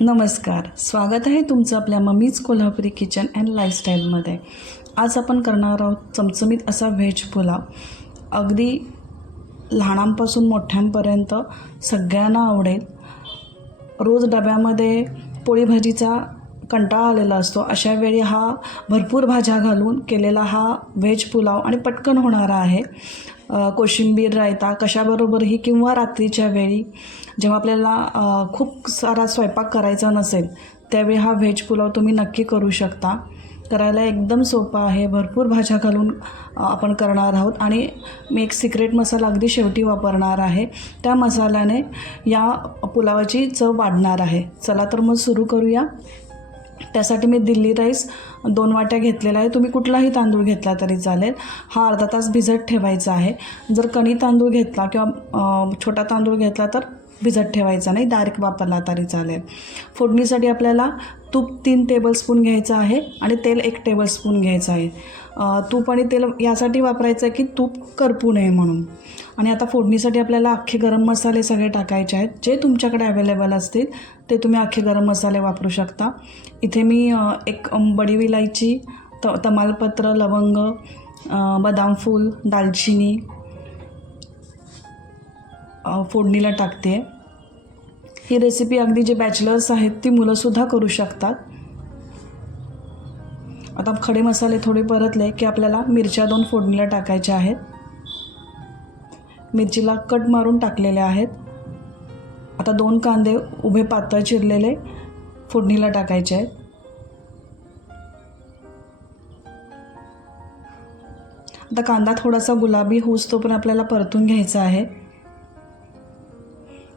नमस्कार, स्वागत आहे तुमचं आपल्या मम्मीज कोल्हापुरी किचन अँड लाईफस्टाईलमध्ये. आज आपण करणार आहोत चमचमीत असा व्हेज पुलाव. अगदी लहानांपासून मोठ्यांपर्यंत सगळ्यांना आवडेल. रोज डब्यामध्ये पोळी भाजीचा कंटाळा आलेला असतो, अशा वेळी हा भरपूर भाज्या घालून केलेला हा व्हेज पुलाव आणि पटकन होणारा आहे. कोशिंबीर रायता कशाबरोबरही किंवा रात्रीच्या वेळी जेव्हा आपल्याला खूप सारा स्वयंपाक करायचा नसेल त्यावेळी हा व्हेज पुलाव तुम्ही नक्की करू शकता. करायला एकदम सोपा आहे. भरपूर भाज्या घालून आपण करणार आहोत आणि मी एक सिक्रेट मसाला अगदी शेवटी वापरणार आहे. त्या मसाल्याने या पुलावाची चव वाढणार आहे. चला तर मग सुरू करूया. त्यासाठी मी दिल्ली राईस 2 वाट्या घेतलेला आहे. तुम्ही कुठलाही तांदूळ घेतला तरी चालेल. हा अर्धा तास भिजत ठेवायचा आहे. जर कणी तांदूळ घेतला किंवा छोटा तांदूळ घेतला तर भिजत ठेवायचा नाही, डायरेक्ट वापरला तरी चालेल. फोडणीसाठी आपल्याला तूप 3 टेबलस्पून घ्यायचं आहे आणि तेल 1 टेबलस्पून घ्यायचं आहे. तूप आणि तेल यासाठी वापरायचं आहे की तूप करपू नये म्हणून. आणि आता फोडणीसाठी आपल्याला अख्खे गरम मसाले सगळे टाकायचे आहेत. जे तुमच्याकडे अवेलेबल असतील ते तुम्ही अख्खे गरम मसाले वापरू शकता. इथे मी एक बडी विलायची, तमालपत्र, लवंग, बदाम फूल, दालचिनी फोडणीला टाकते. ही रेसिपी अगदी जे बॅचलर्स आहेत ती मुलंसुद्धा करू शकतात. आता खडे मसाले थोडे परतले की आपल्याला मिरच्या 2 फोडणीला टाकायच्या आहेत. मिरचीला कट मारून टाकलेले आहेत. आता 2 कांदे उभे पातळ चिरलेले फोडणीला टाकायचे आहेत. आता कांदा थोडासा गुलाबी होऊस तोपर्यंत आपल्याला परतून घ्यायचा आहे.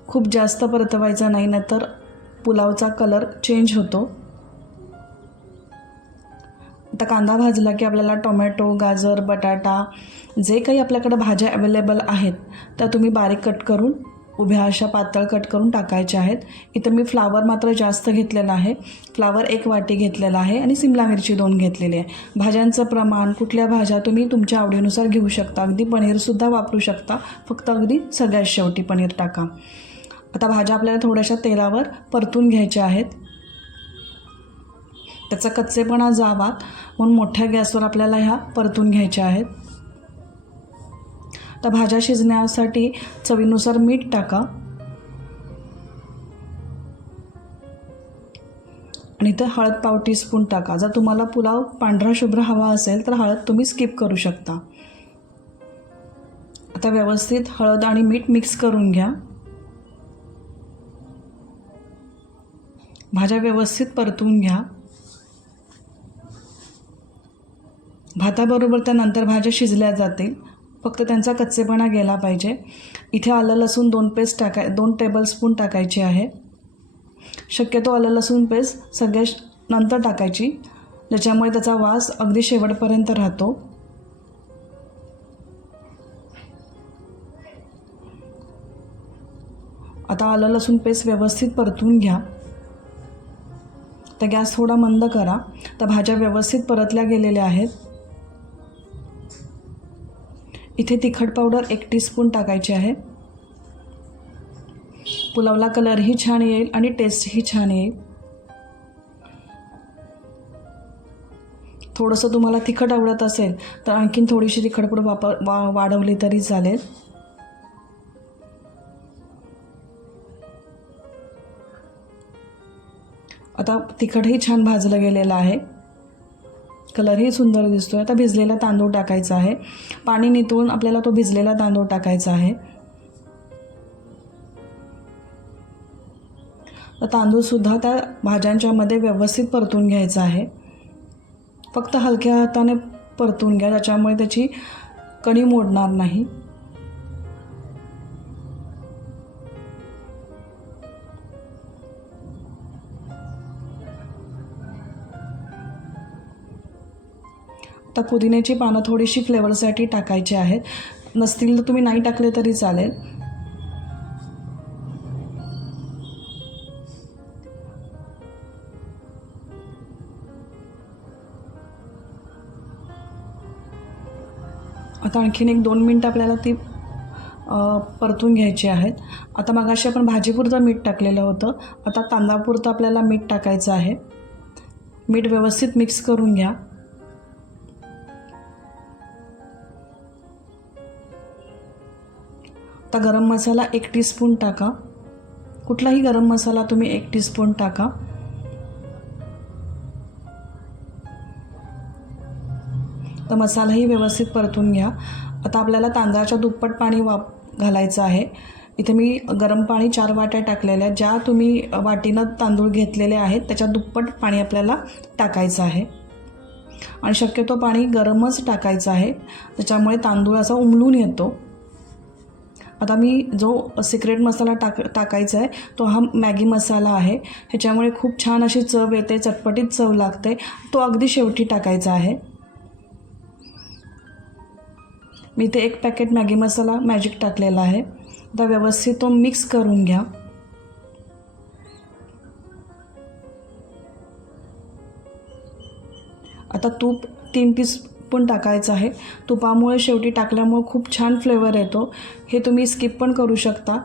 खूप जास्त परतवायचा नाही, नाहीतर पुलावचा कलर चेंज होतो. आता कांदा भाजला की आपल्याला टोमॅटो, गाजर, बटाटा जे काही आपल्याकडे भाज्या अवेलेबल आहेत त्या तुम्ही बारीक कट करून उभ्या अशा पातळ कट करून टाकायच्या आहेत. इथं मी फ्लावर मात्र जास्त घेतलेला आहे. फ्लावर 1 वाटी घेतलेला आहे आणि सिमला मिरची 2 घेतलेली आहे. भाज्यांचं प्रमाण कुठल्या भाज्या तुम्ही तुमच्या आवडीनुसार घेऊ शकता. अगदी पनीरसुद्धा वापरू शकता, फक्त अगदी सगळ्यात शेवटी पनीर टाका. आता भाज्या आपल्याला थोड्याशा तेलावर परतून घ्यायच्या आहेत. त्याचा कच्चेपणा जावा म्हणून मोठ्या गॅसवर आपल्याला ह्या परतून घ्यायच्या आहेत. तर भाज्या शिजण्यासाठी चवीनुसार मीठ टाका आणि इथं हळद पाव टीस्पून टाका. जर तुम्हाला पुलाव पांढरा शुभ्र हवा असेल तर हळद तुम्ही स्किप करू शकता. आता व्यवस्थित हळद आणि मीठ मिक्स करून घ्या. भाज्या व्यवस्थित परतून घ्या. भाताबरोबर त्यानंतर भाज्या शिजल्या जातील, फक्त त्यांचा कच्चेपणा गेला पाहिजे. इथे आलं लसूण 2 टेबलस्पून टाकायची आहे. शक्यतो आलं लसूण पेस्ट सगळ्या नंतर टाकायची, ज्याच्यामुळे त्याचा वास अगदी शेवटपर्यंत राहतो. आता आलं लसूण पेस्ट व्यवस्थित परतून घ्या. तर गॅस थोडा मंद करा. तर भाज्या व्यवस्थित परतल्या गेलेल्या आहेत. इथे तिखट पावडर 1 टीस्पून टाकायची आहे. पुलावला कलरही छान येईल आणि टेस्टही छान येईल. थोडंसं तुम्हाला तिखट आवडत असेल तर आणखीन थोडीशी तिखटपूड वाढवली तरी चालेल. आता तिखटही छान भाजलं गेलेलं आहे. कलरही सुंदर दिसतो आहे. आता भिजलेला तांदूळ टाकायचा आहे. पाणी निथळून आपल्याला तो भिजलेला तांदूळ टाकायचा आहे. तर तांदूळसुद्धा त्या भाज्यांच्या मध्ये व्यवस्थित परतून घ्यायचा आहे. फक्त हलक्या हाताने परतून घ्या, त्याच्यामुळे त्याची कणी मोडणार नाही. आता पुदिन्याची पानं थोडीशी फ्लेवरसाठी टाकायची आहेत. नसतील तर तुम्ही नाही टाकले तरी चालेल. आता आणखीन 1-2 मिनटं आपल्याला ती परतून घ्यायचे आहेत. आता मगाशी आपण भाजीपुरतं मीठ टाकलेलं होतं, आता तांदळापुरतं आपल्याला मीठ टाकायचं आहे. मीठ व्यवस्थित मिक्स करून घ्या. आता गरम मसाला 1 टीस्पून टाका. कुठलाही गरम मसाला तुम्ही 1 टीस्पून टाका. तर मसालाही व्यवस्थित परतून घ्या. आता आपल्याला तांदळाच्या दुप्पट पाणी घालायचं आहे. इथे मी गरम पाणी 4 वाट्या टाकलेल्या आहेत. ज्या तुम्ही वाटीनं तांदूळ घेतलेले आहेत त्याच्या दुप्पट पाणी आपल्याला टाकायचं आहे आणि शक्यतो पाणी गरमच टाकायचं आहे, त्याच्यामुळे तांदूळ असा उमलून येतो. आता मी जो सिक्रेट मसाला टाकायचा आहे तो हा मॅगी मसाला आहे. ह्याच्यामुळे खूप छान अशी चव येते, चटपटीत चव लागते. तो अगदी शेवटी टाकायचा आहे. मी इथे 1 पॅकेट मॅगी मसाला मॅजिक टाकलेला आहे. आता व्यवस्थित तो मिक्स करून घ्या. आता तूप 3 टीस्पून टाकायचं आहे. तुपामुळे शेवटी टाकल्यामुळे खूप छान फ्लेवर येतो. हे तुम्ही स्किप पण करू शकता,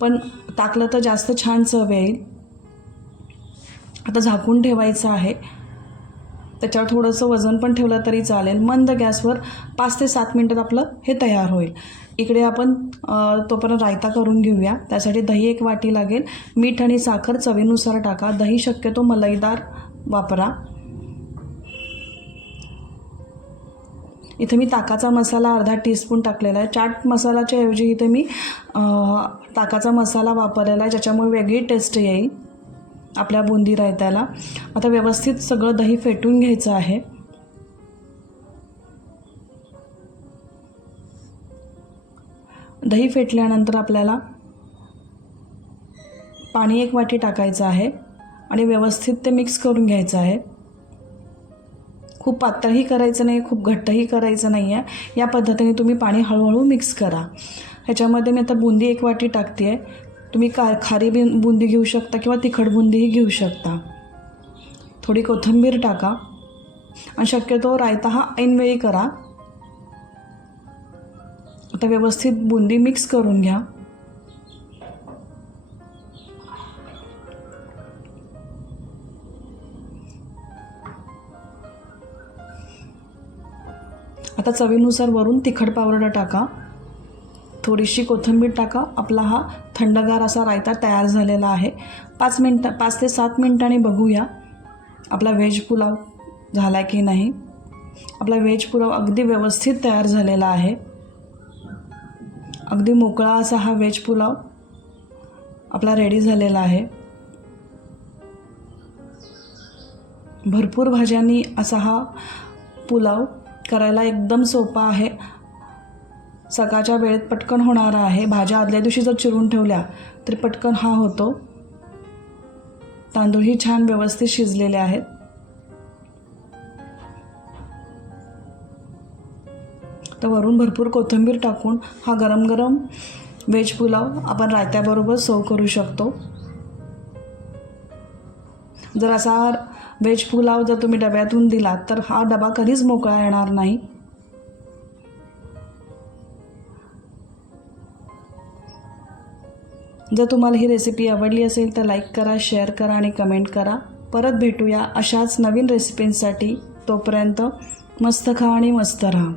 पण टाकलं तर जास्त छान चव येईल. आता झाकून ठेवायचं आहे. त्याच्यावर थोडंसं वजन पण ठेवलं तरी चालेल. मंद गॅसवर 5 ते 7 मिनटात आपलं हे तयार होईल. इकडे आपण तोपर्यंत रायता करून घेऊया. त्यासाठी दही 1 वाटी लागेल. मीठ आणि साखर चवीनुसार टाका. दही शक्यतो मलईदार वापरा. इथे मी ताकाचा मसाला अर्धा टीस्पून टाकलेला आहे. चाट मसाल्याच्या ऐवजी इथे मी ताकाचा मसाला वापरलेला आहे, ज्याच्यामुळे वेगळी टेस्ट येईल आपल्या बुंदी रायत्याला. आता व्यवस्थित सगळं दही फेटून घ्यायचं आहे. दही फेटल्यानंतर आपल्याला पाणी 1 वाटी टाकायचं आहे आणि व्यवस्थित ते मिक्स करून घ्यायचं आहे. खूप पातळही करायचं नाही, खूप घट्टही करायचं नाही आहे. या पद्धतीने तुम्ही पाणी हळूहळू मिक्स करा. ह्याच्यामध्ये मी आता बुंदी 1 वाटी टाकते आहे. तुम्ही खारी बुंदी घेऊ शकता किंवा तिखट बुंदीही घेऊ शकता. थोडी कोथिंबीर टाका आणि शक्यतो रायता हा ऐनवेळी करा. आता व्यवस्थित बुंदी मिक्स करून घ्या. आता चवीनुसार वरून तिखट पावडर टाका. थोडीशी कोथिंबीर टाका. आपला हा थंडगार असा रायता तयार झालेला आहे. 5 ते 7 मिनिटांनी बघूया आपला व्हेज पुलाव झाला की नाही. आपला व्हेज पुलाव अगदी व्यवस्थित तयार झालेला आहे. अगदी मोकळा असा हा व्हेज पुलाव आपला रेडी झालेला आहे. भरपूर भाज्यांनी असा हा पुलाव करायला एकदम सोपा आहे. सकाळच्या वेळेत पटकन होणारा आहे. भाज्या आदल्या दिवशी जर चिरून ठेवल्या तर पटकन हा होतो. तांदूळही छान व्यवस्थित शिजलेले आहेत. तर वरून भरपूर कोथिंबीर टाकून हा गरम गरम व्हेज पुलाव आपण रायत्याबरोबर सर्व करू शकतो. जर असा व्हेज पुलाव जर तुम्ही डब्यातून दिला तर हा डबा कधीच मोकळा येणार नाही. जर तुम्हाला ही रेसिपी आवडली असेल तर लाईक करा, शेअर करा आणि कमेंट करा. परत भेटूया अशाच नवीन रेसिपींसाठी. तोपर्यंत मस्त खा आणि मस्त राहा.